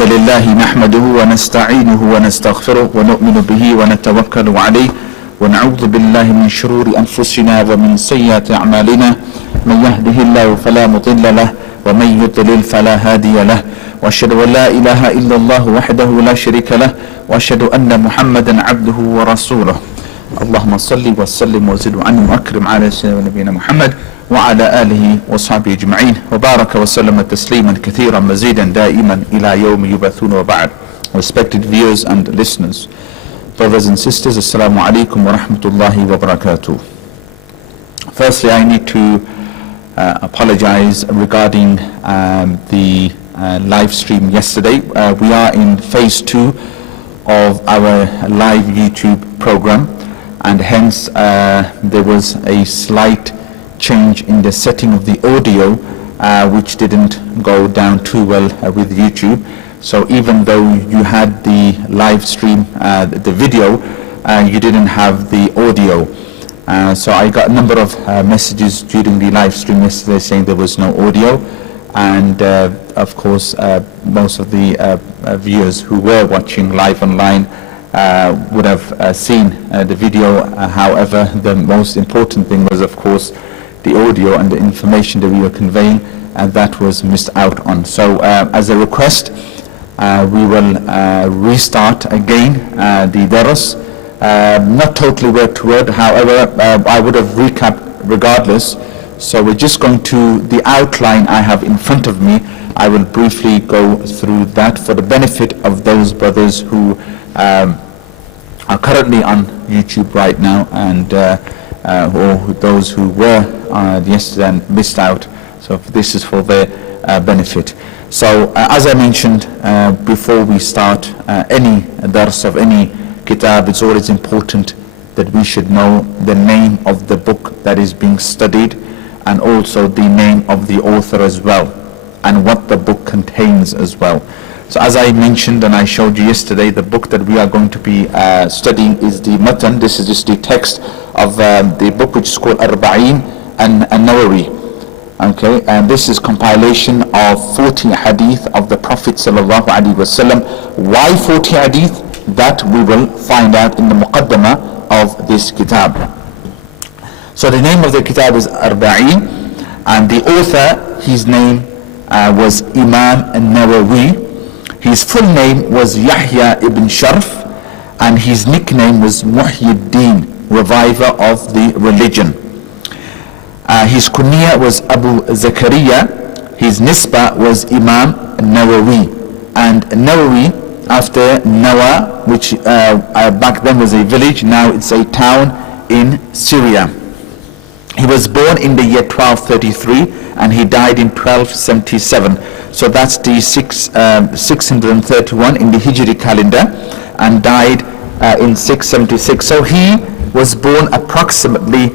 الحمد لله نحمده ونستعينه ونستغفره ونؤمن به ونتوكل عليه ونعوذ بالله من شرور أنفسنا ومن سيئات أعمالنا من يهده الله فلا مضل له ومن يضلل فلا هادي له وأشهد أن لا إله إلا الله وحده لا شريك له وأشهد أن محمدا عبده ورسوله اللهم صل وسلم وزد وعنهم وأكرم على سيدنا نبينا محمد وعلى آله وصحبه أجمعين وبارك وسلم تسليما كثيرا مزيدا دائما إلى يوم يبعثون وبعد. Respected viewers and listeners, brothers and sisters, Assalamu alaikum wa rahmatullahi wa barakatuh. Firstly, I need to apologize regarding the live stream yesterday. We are in phase 2 of our live YouTube program, and hence there was a slight change in the setting of the audio which didn't go down too well with YouTube. So even though you had the live stream, the video, you didn't have the audio. So I got a number of messages during the live stream yesterday saying there was no audio, and of course most of the viewers who were watching live online would have seen the video. However, the most important thing was, of course, the audio and the information that we were conveying, and that was missed out on. So as a request, we will restart again the dars, not totally word to word. However, I would have recapped regardless. So we're just going to the outline I have in front of me. I will briefly go through that for the benefit of those brothers who are currently on YouTube right now, and or those who were yesterday and missed out. So this is for their benefit. So as I mentioned before we start any dars of any kitab, it's always important that we should know the name of the book that is being studied, and also the name of the author as well, and what the book contains as well. So as I mentioned and I showed you yesterday, the book that we are going to be studying is the Matan. This is just the text of the book which is called Arba'een and Nawawi. Okay, and this is compilation of 40 hadith of the Prophet sallallahu alaihi wasallam. Why 40 hadith? That we will find out in the muqaddamah of this kitab. So the name of the kitab is Arba'een, and the author, his name was Imam Nawawi. His full name was Yahya ibn Sharf, and his nickname was Muhyiddin, reviver of the religion. His kunya was Abu Zakaria. His nisba was Imam Nawawi. And Nawawi, after Nawa, which back then was a village, now it's a town in Syria. He was born in the year 1233 and he died in 1277. So that's the 631 in the Hijri calendar, and died in 676. So he was born approximately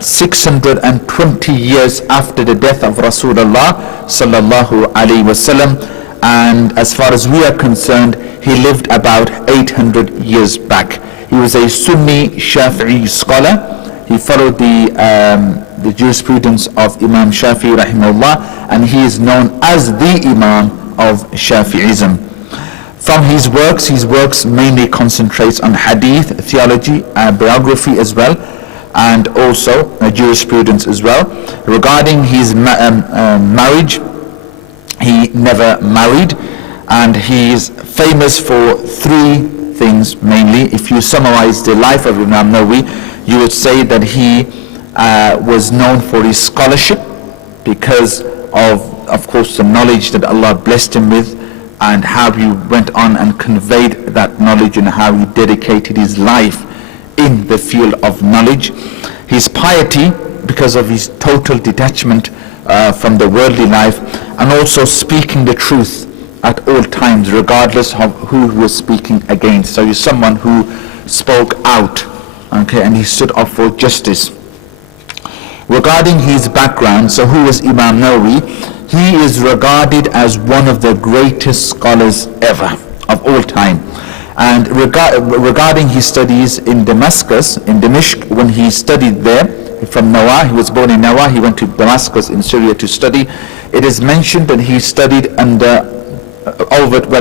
620 years after the death of Rasulullah sallallahu alaihi wasallam, and as far as we are concerned, he lived about 800 years back. He was a Sunni Shafi'i scholar. He followed the jurisprudence of Imam Shafi'i rahimahullah, and he is known as the Imam of Shafi'ism. From his works mainly concentrates on hadith, theology, biography as well, and also jurisprudence as well. Regarding his marriage, he never married, and he is famous for 3 things mainly. If you summarize the life of Imam Nawawi, you would say that he was known for his scholarship because of course, the knowledge that Allah blessed him with, and how he went on and conveyed that knowledge, and how he dedicated his life in the field of knowledge. His piety, because of his total detachment from the worldly life, and also speaking the truth at all times, regardless of who he was speaking against. So he's someone who spoke out, okay, and he stood up for justice. Regarding his background, so who was Imam Nawawi? He is regarded as one of the greatest scholars ever of all time. And regarding his studies in Damascus, in Dimashq, when he studied there from Nawa, he was born in Nawa, he went to Damascus in Syria to study. It is mentioned that he studied under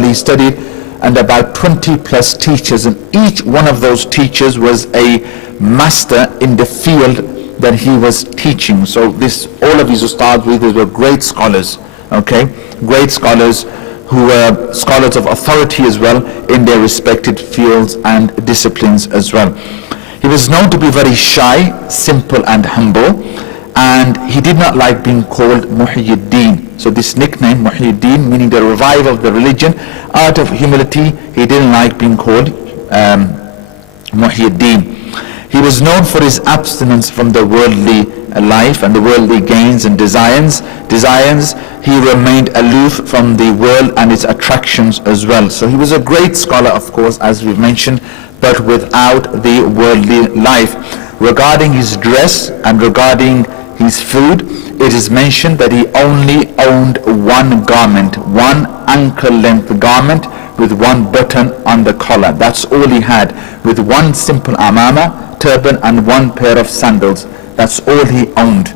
he studied under about 20 plus teachers, and each one of those teachers was a master in the field that he was teaching. So all of his ustads were great scholars, okay, great scholars who were scholars of authority as well in their respected fields and disciplines as well. He was known to be very shy, simple and humble, and he did not like being called Muhyiddin. So this nickname, Muhyiddin, meaning the revival of the religion, out of humility, he didn't like being called Muhyiddin. He was known for his abstinence from the worldly life and the worldly gains and desires. He remained aloof from the world and its attractions as well. So he was a great scholar, of course, as we've mentioned, but without the worldly life. Regarding his dress and regarding his food, it is mentioned that he only owned one garment, one ankle-length garment with one button on the collar. That's all he had, with one simple amama, turban, and one pair of sandals. That's all he owned.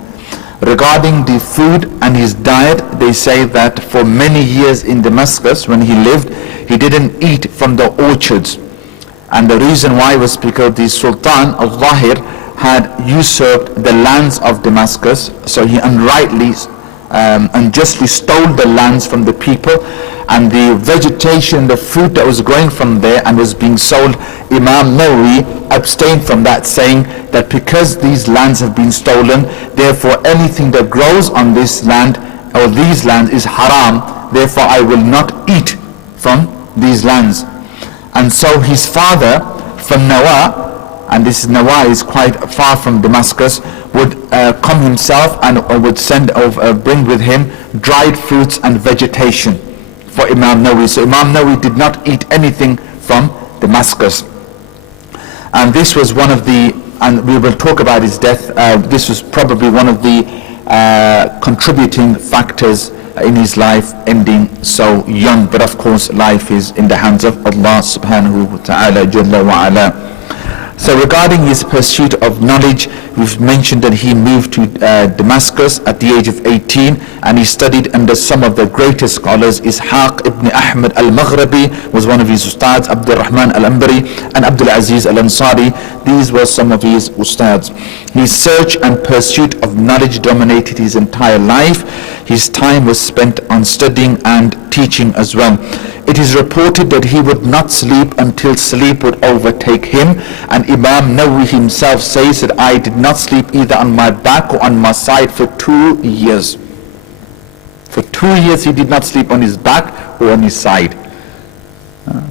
Regarding the food and his diet, they say that for many years in Damascus, when he lived, he didn't eat from the orchards. And the reason why was because the Sultan of Zahir had usurped the lands of Damascus, so he unjustly stole the lands from the people, and the vegetation, the fruit that was growing from there and was being sold, Imam Nawawi abstained from that, saying that because these lands have been stolen, therefore anything that grows on this land or these lands is haram, therefore I will not eat from these lands. And so his father from Nawa, and this Nawa is quite far from Damascus, would come himself and would bring with him dried fruits and vegetation for Imam Nawawi. So Imam Nawawi did not eat anything from Damascus. And this was one of the, and we will talk about his death, this was probably one of the contributing factors in his life ending so young. But of course life is in the hands of Allah subhanahu wa ta'ala jalla wa ala. So regarding his pursuit of knowledge, we've mentioned that he moved to Damascus at the age of 18, and he studied under some of the greatest scholars. Ishaq ibn Ahmad al-Maghribi was one of his ustads, Abdul Rahman al-Ambari and Abdul Aziz al-Ansari. These were some of his ustads. His search and pursuit of knowledge dominated his entire life. His time was spent on studying and teaching as well. It is reported that he would not sleep until sleep would overtake him, and Imam Nawawi himself says that I did not sleep either on my back or on my side for 2 years. For 2 years he did not sleep on his back or on his side.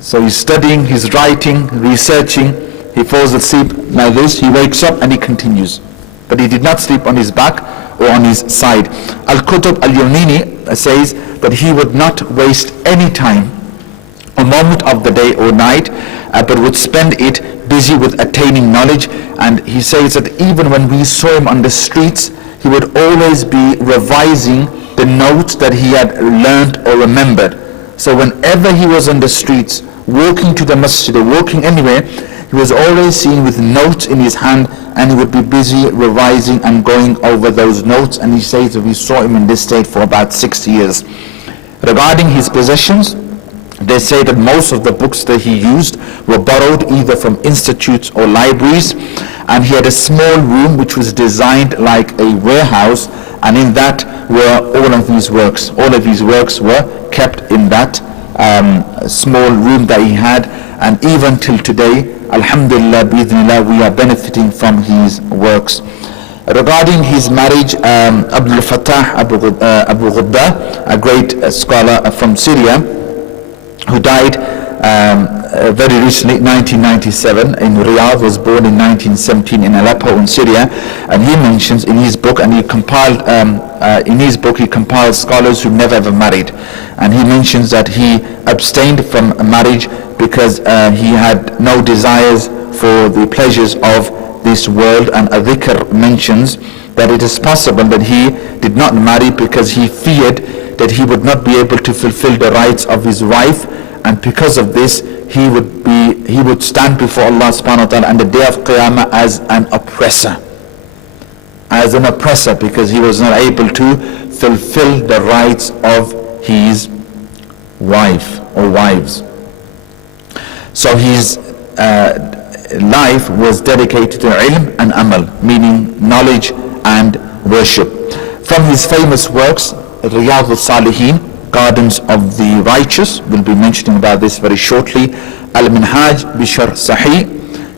So he's studying, he's writing, researching, he falls asleep like this, he wakes up and he continues. But he did not sleep on his back or on his side. Al-Qutb al-Yunini says that he would not waste any time, a moment of the day or night, but would spend it busy with attaining knowledge. And he says that even when we saw him on the streets, he would always be revising the notes that he had learned or remembered. So whenever he was on the streets, walking to the masjid or walking anywhere, he was always seen with notes in his hand, and he would be busy revising and going over those notes. And he says that we saw him in this state for about 6 years. Regarding his possessions, they say that most of the books that he used were borrowed either from institutes or libraries, and he had a small room which was designed like a warehouse, and in that were all of these works. All of his works were kept in that small room that he had, and even till today, alhamdulillah, bi'idhnillah, we are benefiting from his works. Regarding his marriage, Abdul Fattah Abu Ghudda, a great scholar from Syria, who died very recently, 1997, in Riyadh, was born in 1917 in Aleppo in Syria, and he mentions in his book, and he compiled he compiled scholars who never ever married, and he mentions that he abstained from marriage because he had no desires for the pleasures of this world. And Adhikr mentions that it is possible that he did not marry because he feared that he would not be able to fulfill the rights of his wife, and because of this he would stand before Allah subhanahu wa ta'ala on the day of Qiyamah as an oppressor, because he was not able to fulfill the rights of his wife or wives. So his life was dedicated to ilm and amal, meaning knowledge and worship. From his famous works, Riyadh al-Salihin, Gardens of the Righteous, we'll be mentioning about this very shortly, Al-Minhaj Bisharh Sahih,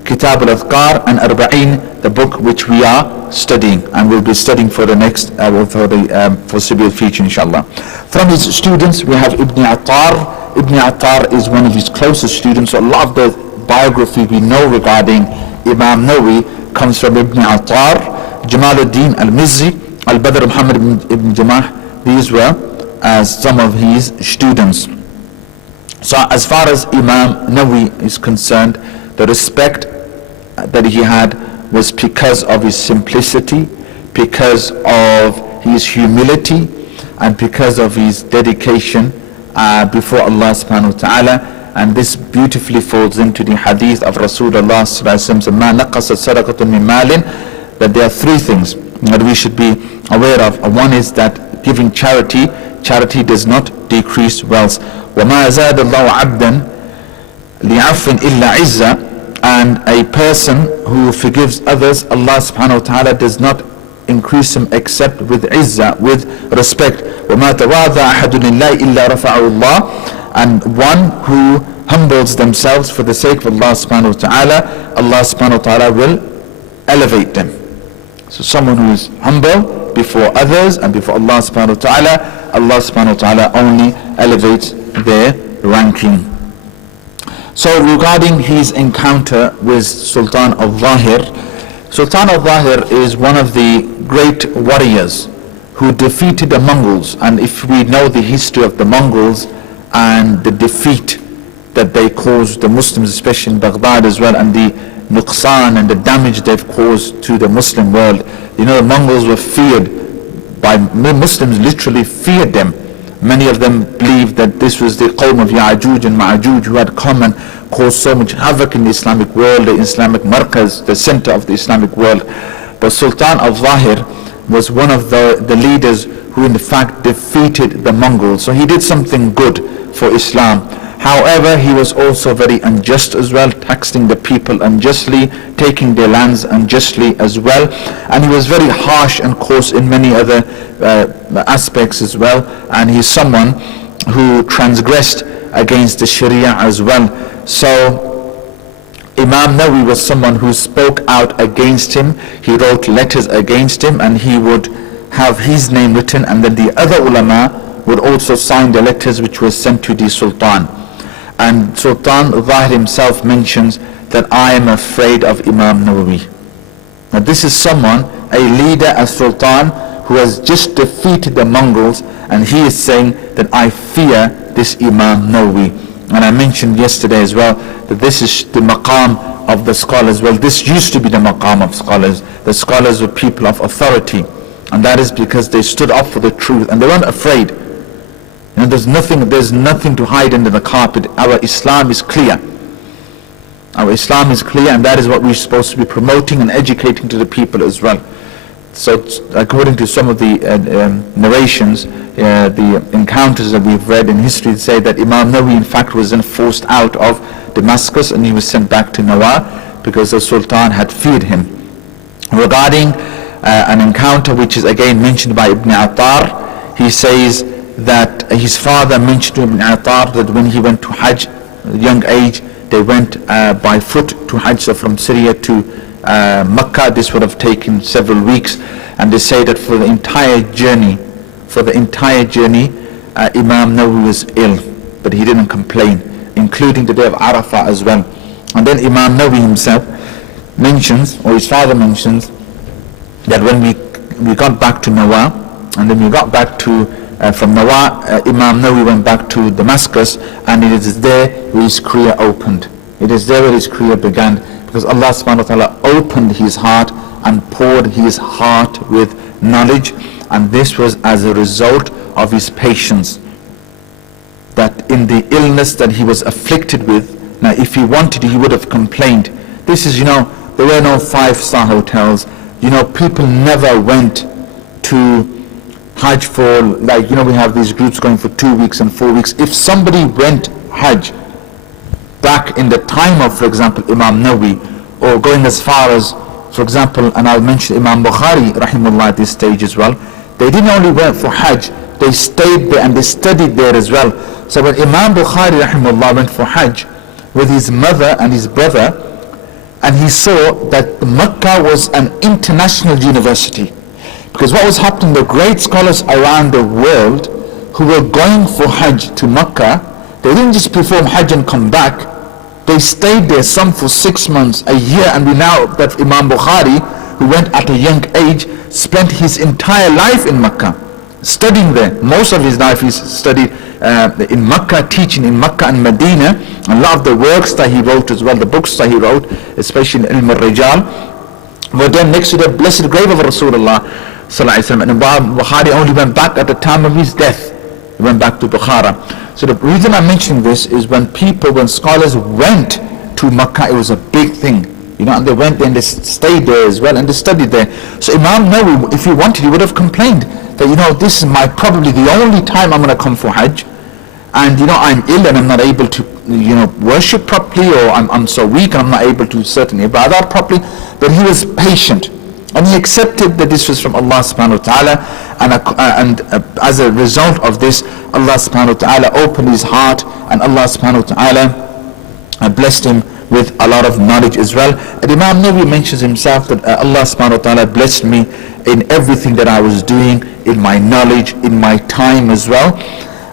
Kitab al-Adhkar, and Arba'een, the book which we are studying and will be studying for the next for the foreseeable future, inshallah. From his students we have Ibn Attar. Ibn Attar is one of his closest students, so a lot of the biography we know regarding Imam Nawawi comes from Ibn Attar. Jamaluddin al-Mizzi, al-Badr Muhammad ibn Jamah, these were as some of his students. So as far as Imam Nawawi is concerned, the respect that he had was because of his simplicity, because of his humility, and because of his dedication before Allah subhanahu wa ta'ala. And this beautifully falls into the hadith of Rasulullah sallallahu alaihi wasallam, that there are three things that we should be aware of. One is that giving charity does not decrease wealth. وَمَا زَادَ اللَّهُ عَبْدًا لِعَفٍ إِلَّا عِزَّةً. And a person who forgives others, Allah subhanahu wa ta'ala does not increase him except with izzah, with respect. وَمَا تَوَاضَعَ أَحَدٌ لِلَّهِ إِلَّا رَفَعَهُ اللَّهُ. And one who humbles themselves for the sake of Allah subhanahu wa ta'ala, Allah subhanahu wa ta'ala will elevate them. So someone who is humble before others and before Allah subhanahu wa ta'ala, Allah subhanahu wa ta'ala only elevates their ranking. So regarding his encounter with Sultan al-Zahir, Sultan al-Zahir is one of the great warriors who defeated the Mongols. And if we know the history of the Mongols and the defeat that they caused the Muslims, especially in Baghdad as well, and the nuqsan and the damage they've caused to the Muslim world, you know, the Mongols were feared by Muslims, literally feared them. Many of them believed that this was the Qawm of Ya'juj and Ma'juj who had come and caused so much havoc in the Islamic world, the Islamic markaz, the center of the Islamic world. But Sultan al-Zahir was one of the leaders who in fact defeated the Mongols. So he did something good for Islam. However, he was also very unjust as well, taxing the people unjustly, taking their lands unjustly as well. And he was very harsh and coarse in many other aspects as well. And he's someone who transgressed against the Sharia as well. So Imam Nawawi was someone who spoke out against him. He wrote letters against him, and he would have his name written, and then the other ulama would also sign the letters which were sent to the Sultan. And Sultan al-Zahir himself mentions that I am afraid of Imam Nawawi. Now this is someone, a leader, a Sultan, who has just defeated the Mongols, and he is saying that I fear this Imam Nawawi. And I mentioned yesterday as well that this is the maqam of the scholars. Well, this used to be the maqam of scholars. The scholars were people of authority, and that is because they stood up for the truth and they weren't afraid. You know, there's nothing to hide under the carpet. Our Islam is clear. Our Islam is clear, and that is what we're supposed to be promoting and educating to the people as well. So according to some of the narrations, the encounters that we've read in history say that Imam Nawawi in fact was then forced out of Damascus, and he was sent back to Nawar because the Sultan had feared him. Regarding an encounter which is again mentioned by Ibn Attar, he says that his father mentioned to Ibn Attar that when he went to Hajj at a young age, they went by foot to Hajj. So from Syria to Mecca, this would have taken several weeks, and they say that for the entire journey, Imam Nawawi was ill, but he didn't complain, including the day of Arafah as well. And then Imam Nawawi himself mentions, or his father mentions, that when we got back to Nawar, and then we got back to from Nawar, Imam Nawawi went back to Damascus, and it is there where his career opened. It is there where his career began, because Allah subhanahu wa ta'ala opened his heart and poured his heart with knowledge, and this was as a result of his patience. That in the illness that he was afflicted with, now if he wanted, he would have complained. This is, there were no 5-star hotels. People never went to Hajj for, like, we have these groups going for 2 weeks and 4 weeks. If somebody went Hajj back in the time of, for example, Imam Nawawi, or going as far as, for example, and I'll mention Imam Bukhari, rahimahullah, at this stage as well, they didn't only went for Hajj, they stayed there and they studied there as well. So when Imam Bukhari, rahimahullah, went for Hajj with his mother and his brother, and he saw that Mecca was an international university. Because what was happening, the great scholars around the world who were going for Hajj to Mecca, they didn't just perform Hajj and come back. They stayed there, some for 6 months, a year, and we know that Imam Bukhari, who went at a young age, spent his entire life in Mecca, studying there. Most of his life he studied in Mecca, teaching in Mecca and Medina. A lot of the works that he wrote as well, the books that he wrote, especially in Ilm al-Rijal, were done next to the blessed grave of Rasulullah sallallahu alaihi wasallam. And Imam Bukhari only went back at the time of his death. He went back to Bukhara. So the reason I'm mentioning this is when scholars went to Mecca, it was a big thing. And they went there and they stayed there as well and they studied there. So Imam Nawawi, if he wanted, he would have complained that, this is probably the only time I'm going to come for Hajj. And I'm ill and I'm not able to worship properly, or I'm so weak and I'm not able to certain ibadah properly. But he was patient and he accepted that this was from Allah subhanahu wa ta'ala, and as a result of this, Allah subhanahu wa ta'ala opened his heart, and Allah subhanahu wa ta'ala blessed him with a lot of knowledge as well. And Imam Nawawi mentions himself that Allah subhanahu wa ta'ala blessed me in everything that I was doing, in my knowledge, in my time as well.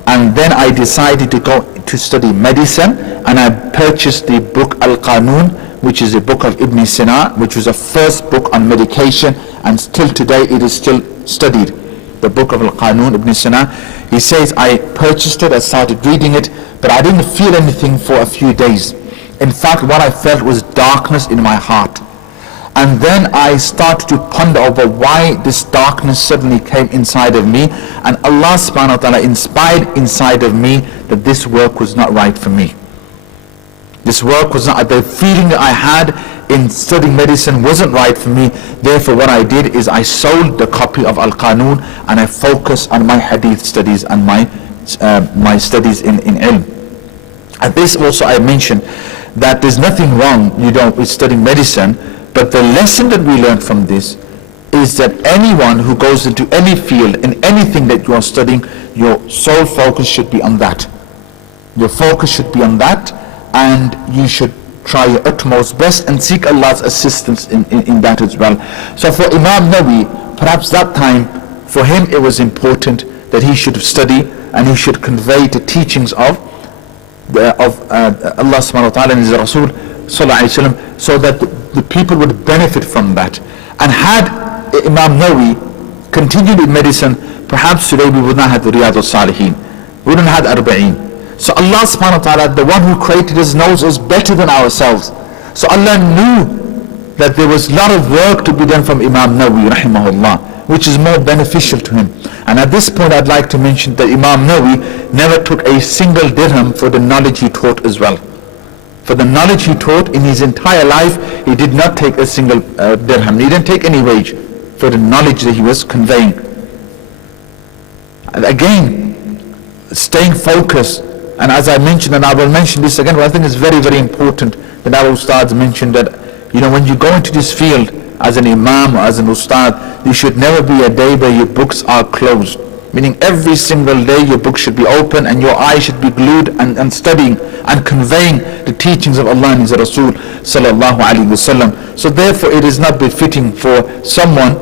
And then I decided to go to study medicine, and I purchased the book Al-Qanun, which is a book of Ibn Sina, which was the first book on medication, and still today it is still studied. The book of Al-Qanun, Ibn Sina. He says, I purchased it, I started reading it, but I didn't feel anything for a few days. In fact, what I felt was darkness in my heart. And then I started to ponder over why this darkness suddenly came inside of me, and Allah subhanahu wa ta'ala inspired inside of me that this work was not right for me. This work was not, the feeling that I had in studying medicine wasn't right for me. Therefore what I did is I sold the copy of Al-Qanun and I focused on my hadith studies and my studies in ilm. And this also I mentioned that there's nothing wrong with studying medicine, but the lesson that we learn from this is that anyone who goes into any field, in anything that you are studying, your sole focus should be on that. Your focus should be on that, and you should try your utmost best and seek Allah's assistance in that as well. So for Imam Nawawi, perhaps that time, for him it was important that he should study and he should convey the teachings of Allah subhanahu wa ta'ala and his Rasul sallallahu alayhi wa sallam, so that the people would benefit from that. And had Imam Nawawi continued in medicine, perhaps today we would not have the Riyadh al-Salihin, we wouldn't have Arba'een. So Allah subhanahu wa ta'ala, the one who created us, knows us better than ourselves. So Allah knew that there was a lot of work to be done from Imam Nawawi rahimahullah, which is more beneficial to him. And at this point I'd like to mention that Imam Nawawi never took a single dirham for the knowledge he taught as well. For the knowledge he taught in his entire life, he did not take a single dirham. He didn't take any wage for the knowledge that he was conveying. And again, staying focused. And as I mentioned, and I will mention this again, but I think it's very, very important that our ustads mentioned that, when you go into this field as an imam or as an ustad, there should never be a day where your books are closed. Meaning every single day your book should be open and your eyes should be glued and studying and conveying the teachings of Allah and His Rasul sallallahu alaihi wasallam. So therefore it is not befitting for someone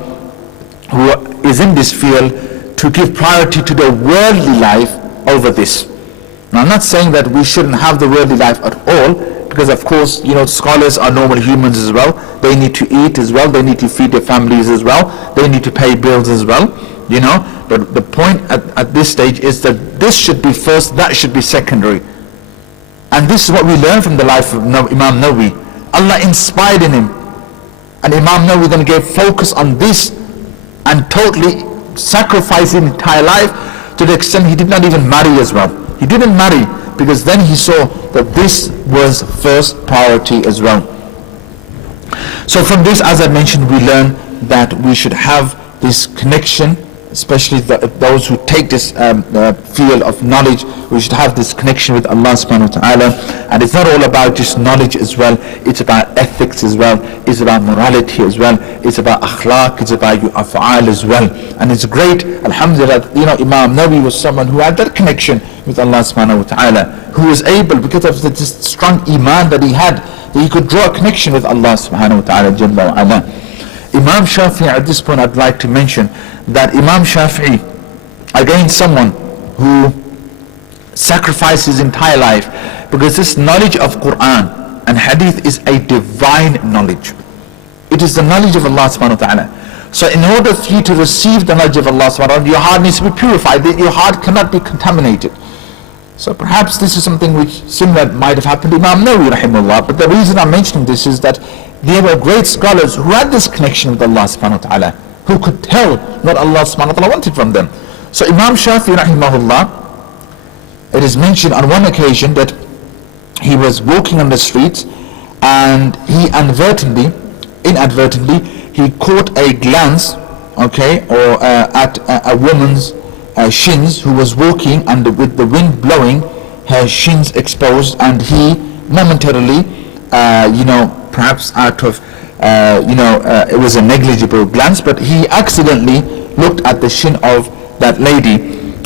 who is in this field to give priority to the worldly life over this. Now I'm not saying that we shouldn't have the worldly life at all, because of course, scholars are normal humans as well. They need to eat as well, they need to feed their families as well, they need to pay bills as well, But the point at this stage is that this should be first, that should be secondary. And this is what we learn from the life of Imam Nawawi. Allah inspired in him. And Imam Nawawi then gave focus on this and totally sacrificed his entire life, to the extent he did not even marry as well. He didn't marry because then he saw that this was first priority as well. So from this, as I mentioned, we learn that we should have this connection, especially those who take this field of knowledge, we should have this connection with Allah subhanahu wa ta'ala. And it's not all about just knowledge as well, it's about ethics as well, it's about morality as well, it's about akhlaq, it's about your af'al as well. And it's great, alhamdulillah, Imam Nawawi was someone who had that connection with Allah subhanahu wa ta'ala, who was able, because of this strong iman that he had, that he could draw a connection with Allah subhanahu wa ta'ala jalla wa ala. Imam Shafi'i, at this point I'd like to mention that Imam Shafi'i, again someone who sacrificed his entire life, because this knowledge of Quran and Hadith is a divine knowledge. It is the knowledge of Allah subhanahu wa ta'ala. So in order for you to receive the knowledge of Allah subhanahu wa ta'ala, your heart needs to be purified, your heart cannot be contaminated. So perhaps this is something which similar might have happened to Imam Nawawi rahimahullah, but the reason I'm mentioning this is that there were great scholars who had this connection with Allah subhanahu wa ta'ala, who could tell what Allah subhanahu wa ta'ala wanted from them. So Imam Shafi'i rahimahullah, it is mentioned on one occasion that he was walking on the streets and he inadvertently, he caught a glance, at a woman's shins who was walking, and with the wind blowing, her shins exposed, and he momentarily, perhaps out of, it was a negligible glance, but he accidentally looked at the shin of that lady,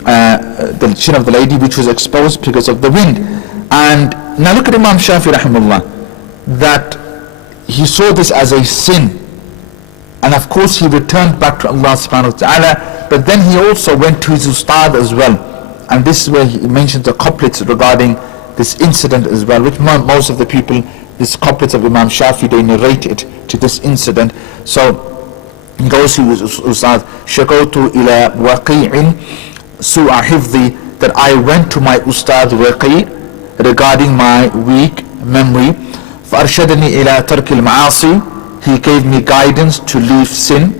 the shin of the lady which was exposed because of the wind. And now look at Imam Shafi'i rahimahullah, that he saw this as a sin, and of course he returned back to Allah subhanahu wa ta'ala, but then he also went to his ustad as well, and this is where he mentions the couplets regarding this incident as well, which most of the people, these couplets of Imam Shafi'i, they narrate it to this incident. So he goes to his ustad, shakawtu ila waqi'in su'a hifdhi, that I went to my ustad Waqi' regarding my weak memory. فَأَرْشَدَنِي إِلَىٰ تَرْكِ الْمَعَاصِي, he gave me guidance to leave sin.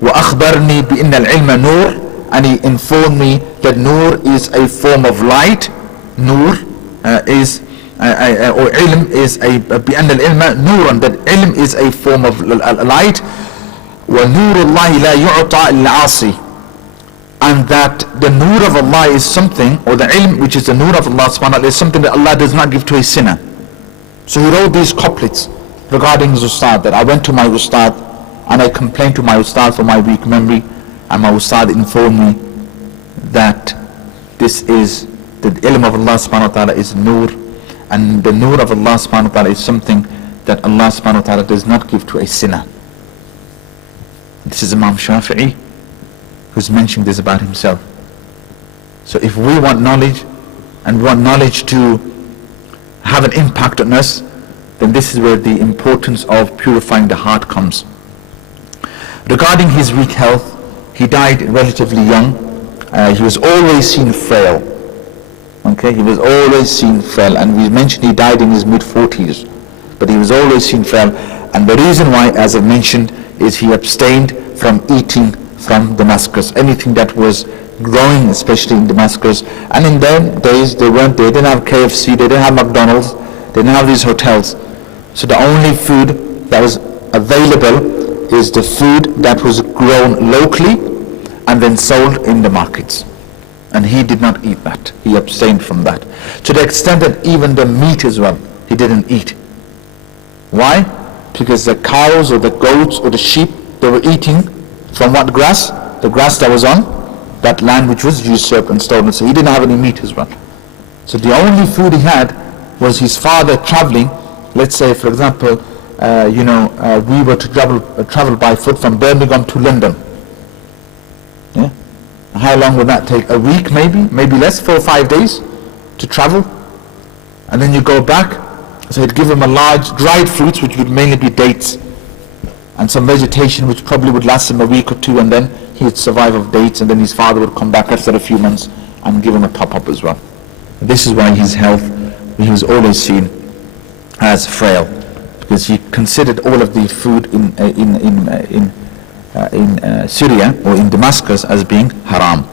وَأَخْبَرْنِي بِإِنَّ الْعِلْمَ نُورٌ, and he informed me that nur is a form of light. Nur is or ilm is a بِأَنَّ الْعِلْمَ نُورٌ, that ilm is a form of light. وَنُورُ اللَّهِ لَا يُعْطَى الْعَاصِي, and that the nur of Allah is something, or the ilm which is the nur of Allah subhanahu wa ta'ala, is something that Allah does not give to a sinner. So he wrote these couplets regarding his ustad, that I went to my ustad and I complained to my ustad for my weak memory, and my ustad informed me that this is the ilm of Allah subhanahu wa ta'ala is nur, and the nur of Allah subhanahu wa ta'ala is something that Allah subhanahu wa ta'ala does not give to a sinner. This is Imam Shafi'i who's mentioning this about himself. So if we want knowledge, and we want knowledge to have an impact on us, then this is where the importance of purifying the heart comes. Regarding his weak health, he died relatively young. He was always seen frail. He was always seen frail, and we mentioned he died in his mid-40s, but he was always seen frail. And the reason why, as I mentioned, is he abstained from eating from Damascus, anything that was growing, especially in Damascus. And in them days, they didn't have KFC, they didn't have McDonald's, they didn't have these hotels. So the only food that was available is the food that was grown locally and then sold in the markets. And he did not eat that. He abstained from that, to the extent that even the meat as well, he didn't eat. Why? Because the cows or the goats or the sheep, they were eating from what grass? The grass that was on that land which was usurped and stolen. So he didn't have any meat as well. So the only food he had was his father traveling. Let's say, for example, we were to travel by foot from Birmingham to London. Yeah? How long would that take? A week maybe less, 4 or 5 days to travel. And then you go back. So he'd give him a large dried fruits, which would mainly be dates, and some vegetation which probably would last him a week or two, and then he'd survive of dates, and then his father would come back after a few months and give him a top-up as well. This is why his health, he was always seen as frail, because he considered all of the food in Syria or in Damascus as being haram.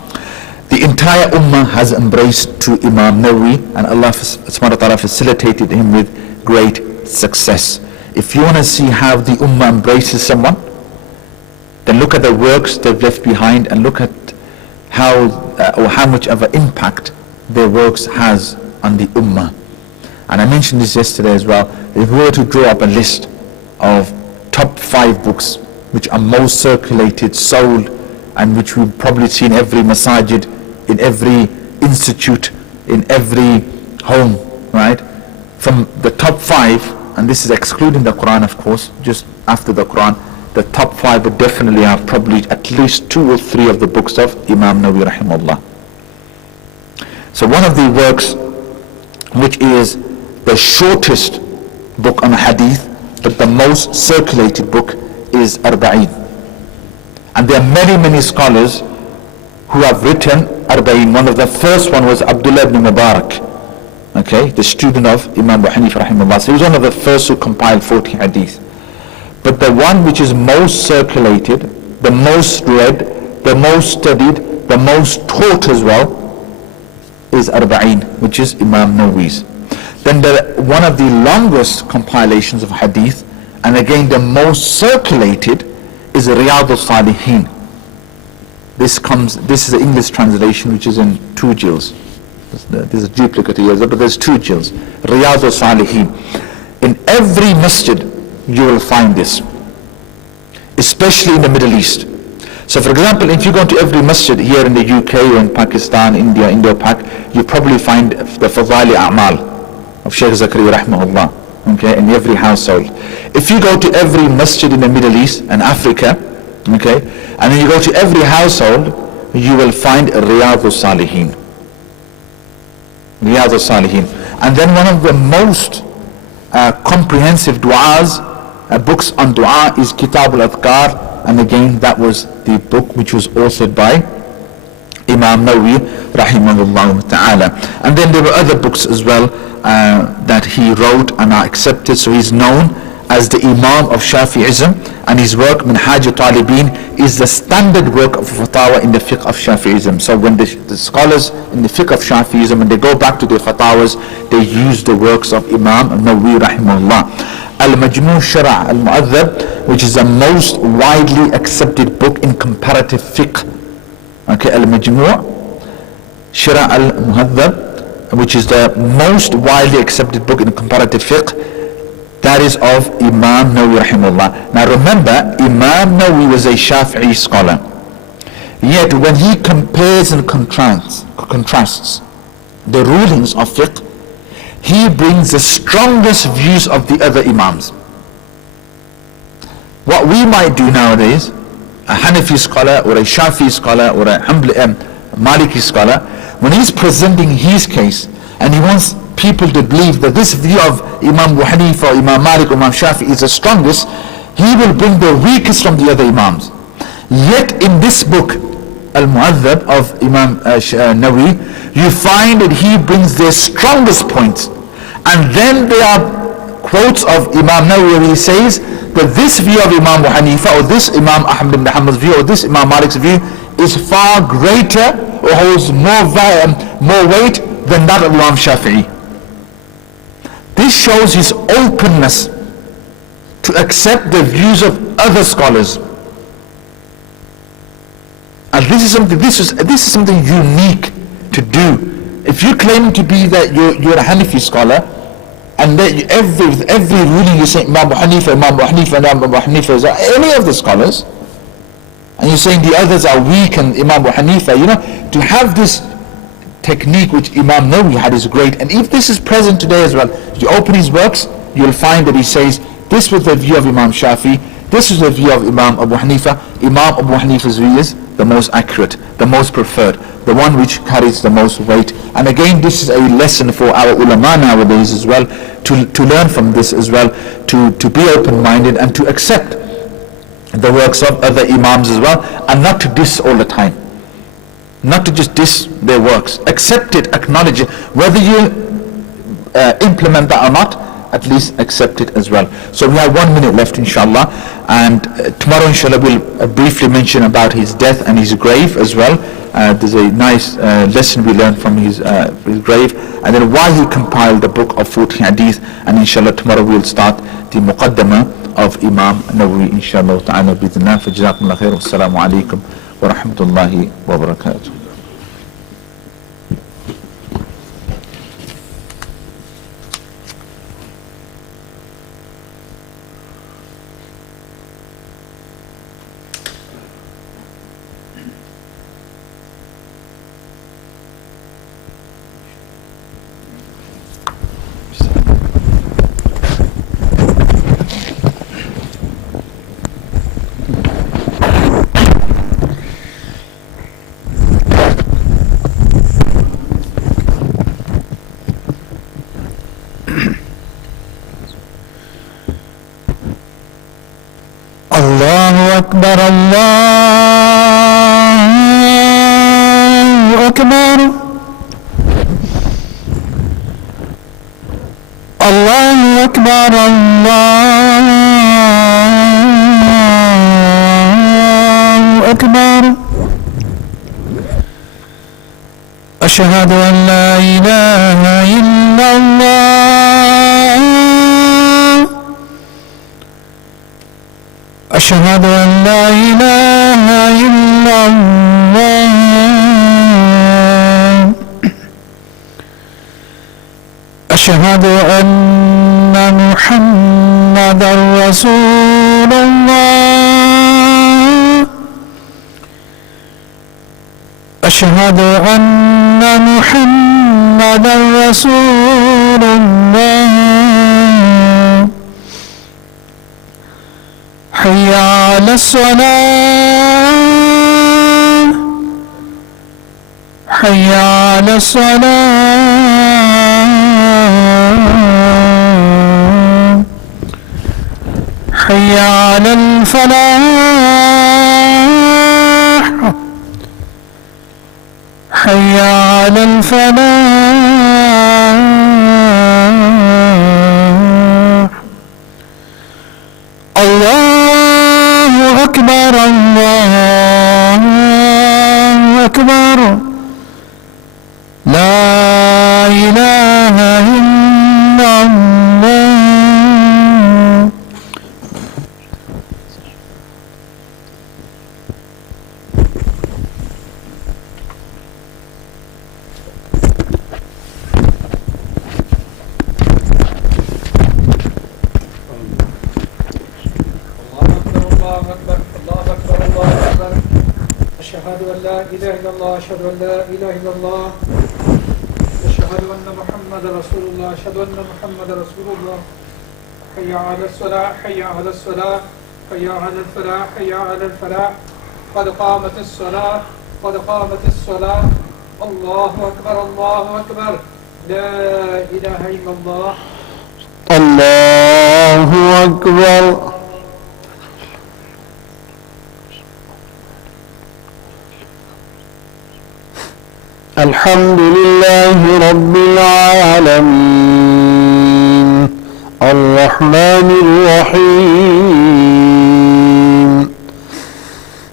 The entire ummah has embraced to Imam Nawawi, and Allah subhanahu wa ta'ala facilitated him with great success. If you want to see how the ummah embraces someone, then look at the works they've left behind, and look at or how much of an impact their works has on the ummah. And I mentioned this yesterday as well. If we were to draw up a list of top 5 books which are most circulated, sold, and which we've probably seen every masajid, in every institute, in every home, right? From the top 5, and this is excluding the Quran, of course, just after the Quran, the top 5 would definitely have probably at least 2 or 3 of the books of Imam Nawawi rahimahullah. So one of the works which is the shortest book on hadith but the most circulated book is Arba'een. And there are many scholars who have written Arba'een. One of the first one was Abdullah ibn Mubarak, okay, the student of Imam Abu Hanifa rahimahullah. So he was one of the first who compiled 40 hadith. But the one which is most circulated, the most read, the most studied, the most taught as well, is Arba'een, which is Imam Nawawi's. Then one of the longest compilations of hadith, and again the most circulated, is Riyadh al-Salihin. This is the English translation, which is in 2 jilds. There's a duplicate here, but there's 2 jilds. Riyadh al-Salihin. In every masjid you will find this, especially in the Middle East. So for example, if you go to every masjid here in the UK or in Pakistan, India, Indo-Pak, you probably find the Fadaili A'mal of Shaykh Zakaria rahmahullah, okay, in every household. If you go to every masjid in the Middle East and Africa, okay, and then you go to every household, you will find Riyadh al-Salihin. Riyadh al-Salihin. And then one of the most comprehensive du'as, books on du'a, is Kitab al-Adhkar. And again, that was the book which was authored by Imam Nawawi rahimahullah ta'ala. And then there were other books as well that he wrote and are accepted. So he's known as the Imam of Shafi'ism, and his work Minhaj al-Talibin is the standard work of fatwa in the fiqh of Shafi'ism. So when the scholars in the fiqh of Shafi'ism, when they go back to their fatwas, they use the works of Imam Nawawi rahimahullah. Al-Majmu' Shara' al-Mu'adhab, which is the most widely accepted book in comparative fiqh. Okay, Al-Majmu' Shara' al-Mu'adhab, which is the most widely accepted book in comparative fiqh, that is of Imam Nawawi rahimahullah. Now remember, Imam Nawawi was a Shafi'i scholar. Yet when he compares and contrasts the rulings of fiqh, he brings the strongest views of the other Imams. What we might do nowadays, a Hanafi scholar or a Shafi'i scholar or a Maliki scholar, when he's presenting his case and he wants people to believe that this view of Imam Abu Hanifa or Imam Malik or Imam Shafi'i is the strongest, he will bring the weakest from the other Imams. Yet in this book, Al-Mu'adhab of Imam Nawawi, you find that he brings their strongest points. And then there are quotes of Imam Nawawi where he says that this view of Imam Abu Hanifa or this Imam Ahmad ibn Hanbal's view or this Imam Malik's view is far greater or holds more weight than that of Imam Shafi'i. This shows his openness to accept the views of other scholars. And this is something unique to do. If you claim to be that you're a Hanafi scholar, and that every ruling you say Imam Abu Hanifa, Imam Abu Hanifa, Imam Abu Hanifa is any of the scholars, and you're saying the others are weak and Imam Abu Hanifa, to have this technique which Imam Nawawi had is great. And if this is present today as well, if you open his works, you'll find that he says this was the view of Imam Shafi, this is the view of Imam Abu Hanifa. Imam Abu Hanifa's view is the most accurate, the most preferred, the one which carries the most weight. And again, this is a lesson for our ulama nowadays as well, to learn from this as well, to be open-minded and to accept the works of other imams as well, and not to diss all the time, not to just diss their works. Accept it, acknowledge it, whether you implement that or not, at least accept it as well. So we have 1 minute left, inshallah, and tomorrow inshallah we'll briefly mention about his death and his grave as well. There's a nice lesson we learned from his grave, and then why he compiled the book of 40 hadith. And inshallah tomorrow we'll start the muqaddamah of Imam Nawawi, inshallah ta'ala, bidnah. Fa jazakumullah khair. Wassalamu alaikum wa rahmatullahi wa barakatuh. أكبر الله أكبر الله أكبر الله أكبر أشهد أن لا إله إلا الله أشهد أن لا إله إلا الله أشهد أن محمدا رسول الله أشهد أن محمدا رسول الله حي على الصلاة حي على الصلاة حي على الفلاح حي على الفلاح الله أكبر الله أكبر لا إله إلا الله. أشهد أن لا إله إلا الله أشهد أن لا إله إلا الله أشهد أن محمد رسول الله أشهد أن محمد رسول الله حي على الصلاة حي على الصلاة حي على الفلاح حي على الفلاح قد قامت الصلاة قد قامت الصلاة الله أكبر الله أكبر لا إله إلا الله الله أكبر. الحمد لله رب العالمين الرحمن الرحيم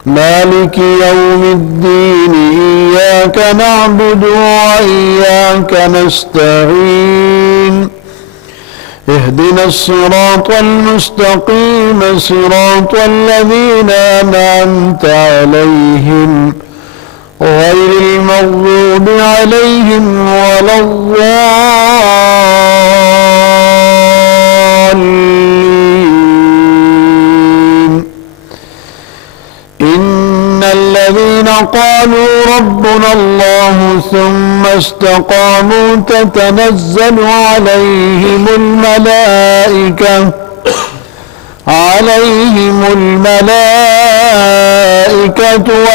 مالك يوم الدين إياك نعبد وإياك نستعين اهدنا الصراط المستقيم صراط الذين أنعمت عليهم غير المغضوب عليهم ولا الضالين. إن الذين قالوا ربنا الله ثم استقاموا تتنزل عليهم الملائكة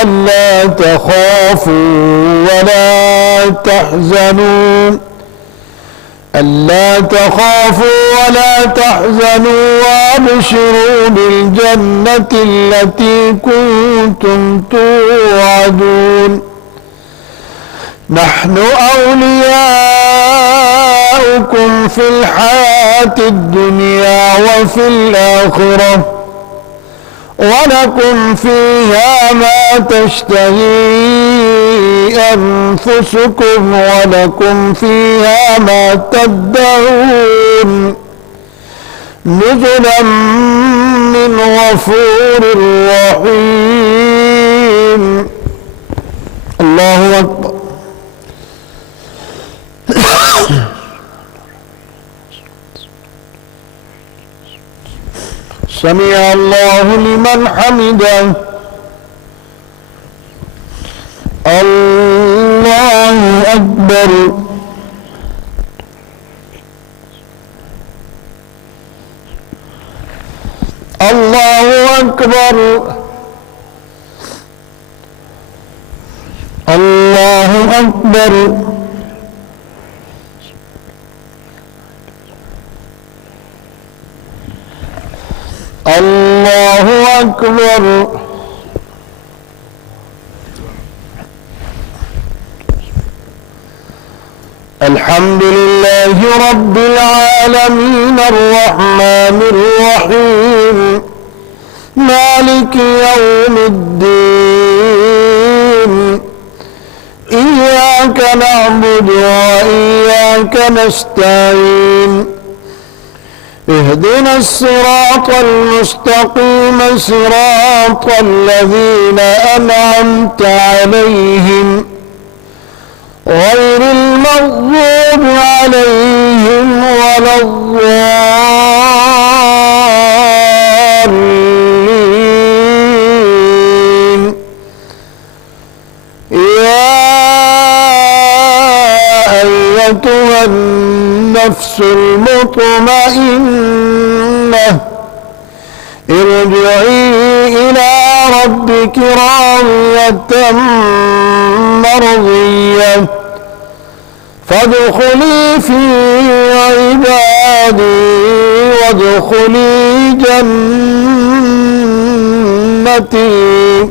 ولا تخافوا ولا تحزنوا وابشروا بالجنة التي كنتم توعدون نحن أولياؤكم في الحياة الدنيا وفي الآخرة ولكم فيها ما تشتهي أنفسكم ولكم فيها ما تدعون نزلا من غفور رحيم. الله أكبر. سمع الله لمن حمده. الله أكبر. الله أكبر. الله أكبر. الله أكبر. الحمد لله رب العالمين الرحمن الرحيم مالك يوم الدين إياك نعبد وإياك نستعين اهدنا الصراط المستقيم صراط الذين أنعمت عليهم غير المغضوب عليهم ولا الضالين. يا أيتها النفس المطمئنة ارجعي إلى ربك راضية مرضية فادخلي في عبادي وادخلي جنتي.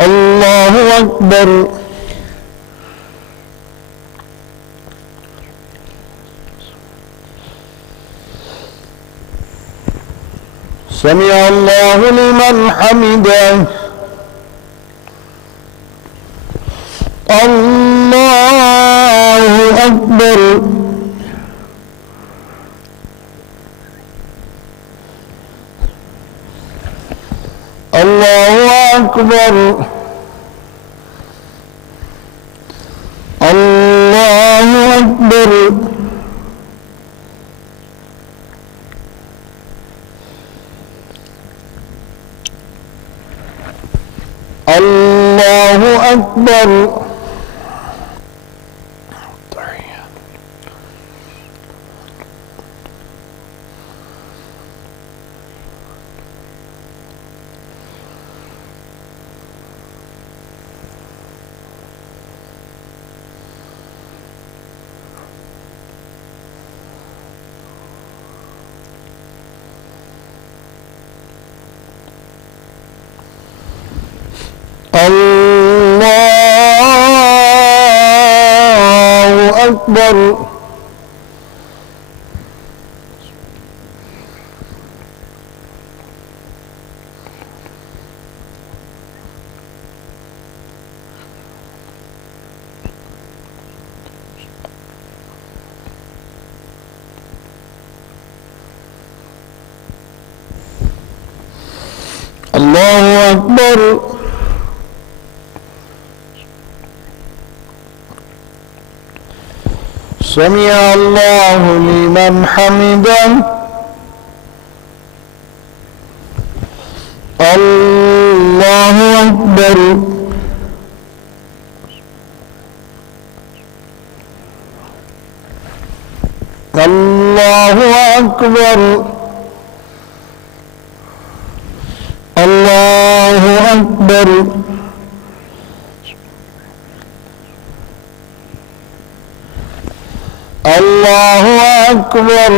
الله أكبر. سمع الله لمن حمده. الله أكبر. الله أكبر. الله أكبر. الله أكبر. الله أكبر. الله أكبر. سمع الله لمن حمده. الله أكبر. الله أكبر. الله أكبر. الله أكبر.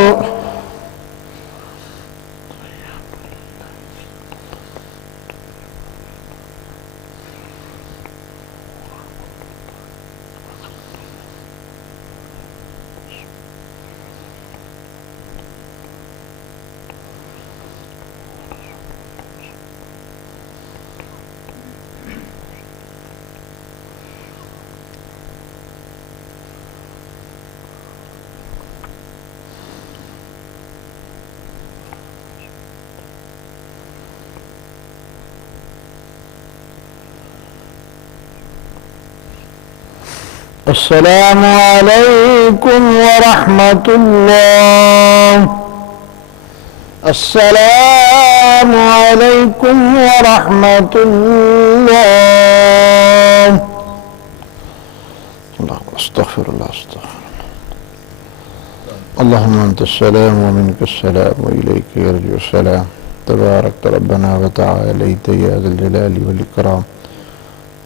السلام عليكم ورحمة الله. السلام عليكم ورحمة الله. اللهم استغفر الله. اللهم أنت السلام ومنك السلام وإليك يرجع السلام. تبارك ربنا وتعاليت يا ذا الجلال والإكرام.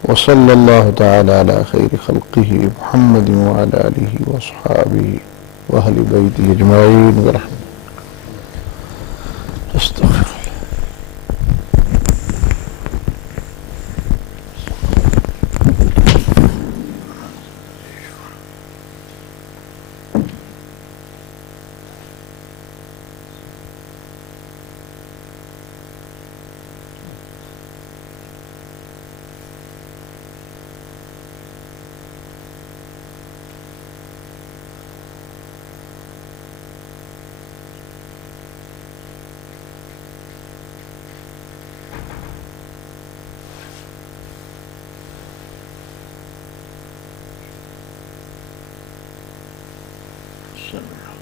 وصلى الله تعالى على خير خلقه محمد وعلى آله وأصحابه وأهل بيته أجمعين برحمته. استغفر الله. وسلم.